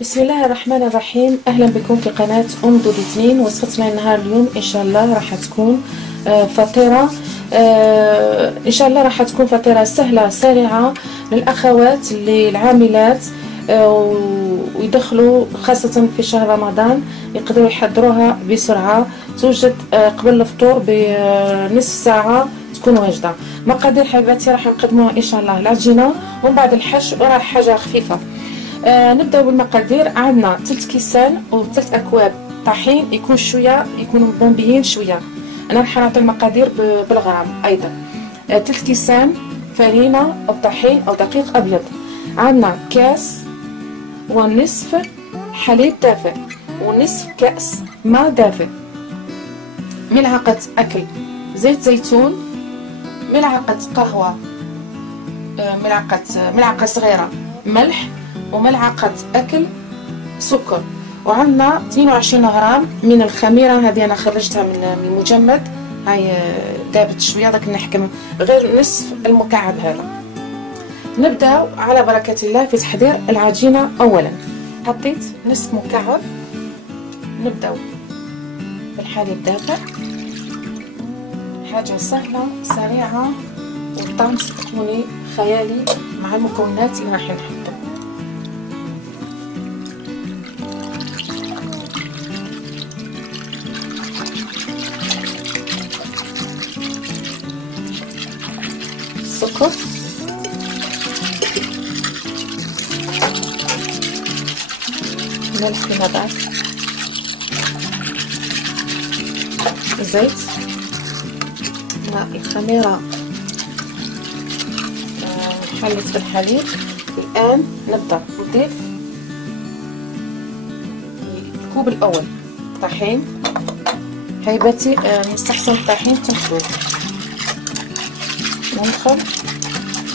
بسم الله الرحمن الرحيم. اهلا بكم في قناه دود اثنين. وصفتنا النهار اليوم ان شاء الله راح تكون فطيره ان شاء الله راح تكون فطيره سهله سريعه للاخوات اللي العاملات ويدخلوا خاصه في شهر رمضان يقدروا يحضروها بسرعه. توجد قبل الفطور بنصف ساعه تكون واجده. مقادير حبيباتي راح نقدموها ان شاء الله العجينه ومن بعد الحشو راه حاجه خفيفه. نبداو بالمقادير. عندنا 3 كيسان و 3 اكواب طحين يكونوا بومبيين شويه. انا راح نعطي المقادير بالغرام. ايضا 3 كيسان فرينه او طحين او دقيق ابيض. عندنا كاس ونصف حليب دافئ ونصف كاس ماء دافئ، ملعقه اكل زيت زيتون، ملعقه قهوه، ملعقه صغيره ملح، وملعقه اكل سكر. وعندنا 22 غرام من الخميره. هذه انا خرجتها من المجمد، هاي دابت شويه داك نحكم غير نصف المكعب هذا. نبداو على بركه الله في تحضير العجينه. اولا حطيت نصف مكعب. نبداو بالحليب دافئ، حاجه سهله سريعه والطعم صدقوني خيالي مع المكونات اللي راح نحطها. السكر، ملح فيما بعد، زيت، الخميرة حلت بالحليب. الآن نبدأ نضيف الكوب الأول طحين. حبيباتي مستحسن الطحين تنخلوه. ندخل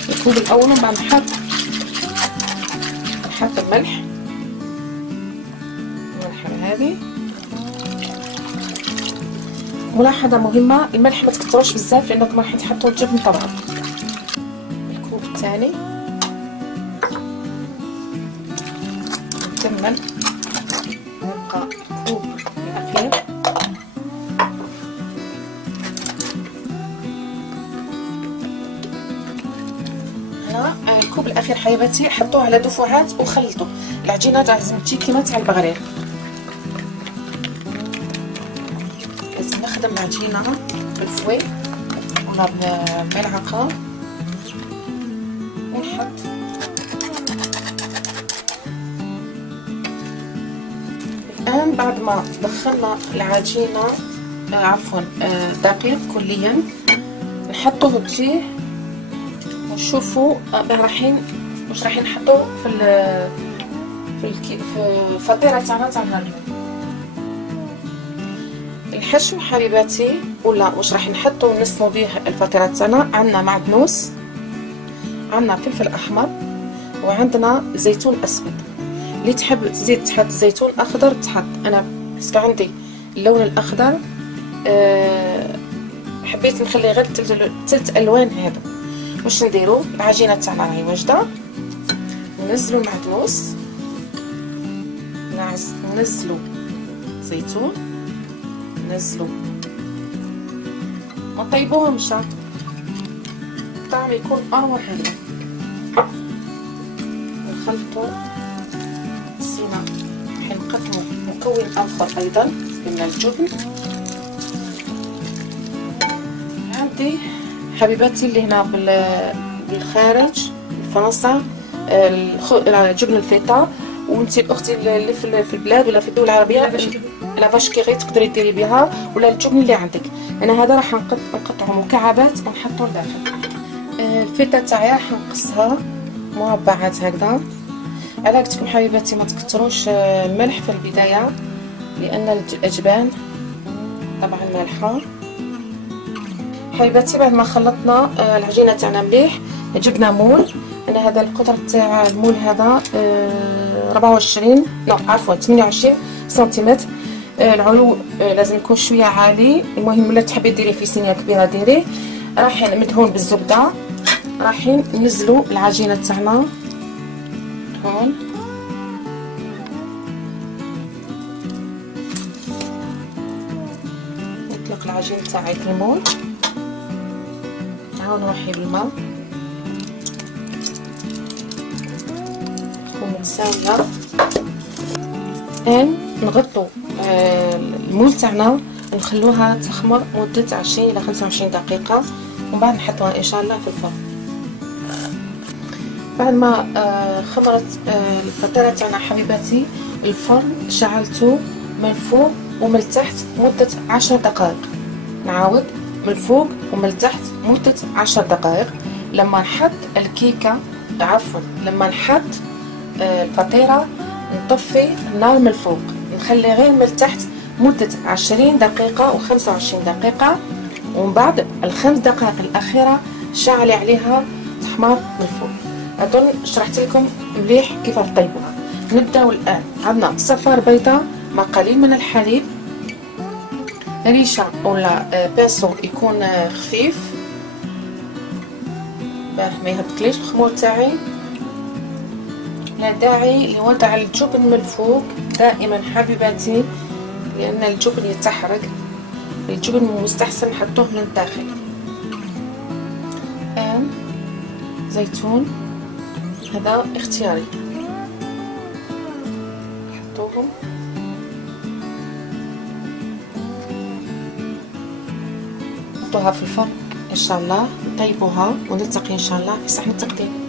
الكوب الاول ومن بعد نحط الملح هذه. ملاحظه مهمه، الملح ما تكتروش بزاف لانكم راح تحطوا الجبن طبعا. الكوب الثاني نكمل نبقى الكوب الاخير. الكوب الاخير حبيباتي حطوه على دفعات وخلطوا. العجينه لازم تجي كيما تاع البغرير. لازم نخدم العجينه بالفوي ولا بملعقه ونحط. الان بعد ما دخلنا العجينه دقيق كليا نحطوه بجيه ونشوفوا واش رايحين نحطوا في الفطيره تاعنا تاع النهار اليوم. الحشو حبيباتي ولا واش راح نحطوا ونسموا به الفطيره تاعنا. عندنا معدنوس، عندنا فلفل احمر، وعندنا زيتون اسود. اللي تحب تزيد تحط زيتون اخضر تحط. انا بس عندي اللون الاخضر حبيت نخلي غير 3 الوان. هذا واش نديرو. العجينه تاعنا راهي واجده. ننزلو المعدنوس، ننزلو زيتون، ننزلو ما طيبوهمش الطعم يكون اروع. هكذا نخلطو السينا. راح نقدمو مكون اخر ايضا من الجبن. عندي حبيباتي اللي هنا بالخارج فرنسا جبن الفيتا، وانتي الاختي اللي في البلاد ولا في الدول العربيه لا فاش كيغي تقدري ديري بها ولا الجبن اللي عندك. انا هذا راح نقطعه مكعبات ونحطه لداخل. الفيتا تاعي راح نقصها مربعات هكذا. على قلت لكم حبيباتي ما تكتروش الملح في البدايه لان الاجبان طبعا مالحه. حبيباتي بعد ما خلطنا العجينه تاعنا مليح جبنا مول. انا هذا القطر تاع المول هذا 28 سنتيمتر. العلو لازم يكون شويه عالي. المهم ولا تحبي ديري في صينيه كبيره ديري. راح مدهون بالزبده. رايحين ننزلوا العجينه تاعنا هون العجين تاعي في المول. نعاود نوحي بالماء تكون متساويه. الان نغطوا المول تاعنا نخلوها تخمر مده 20 الى 25 دقيقه، ومن بعد نحطوها ان شاء الله في الفرن. بعد ما خمرت الفطيره تاعنا حبيباتي، الفرن شعلته من الفوق ومن التحت مده 10 دقائق. نعاود من الفوق ومن التحت مده 10 دقائق. لما نحط الكيكه لما نحط الفطيره نطفي النار من الفوق، نخلي غير من التحت مده 20 دقيقه و25 دقيقه، ومن بعد الخمس دقائق الاخيره شعلي عليها تحمر من الفوق. اظن شرحت لكم مليح كيف تطيبوها. نبداو الان. عندنا صفار بيضاء مع قليل من الحليب، ريشه ولا باسو يكون خفيف باه ما يهبطليش الخمور تاعي. لا داعي لوضع الجبن من الفوق دائما حبيباتي، لان الجبن يتحرق. الجبن مستحسن نحطوه من الداخل. الان زيتون هذا اختياري، نحطوهم. نحطوها في الفرن ان شاء الله، نطيبوها ونلتقي ان شاء الله في صحن التقديم.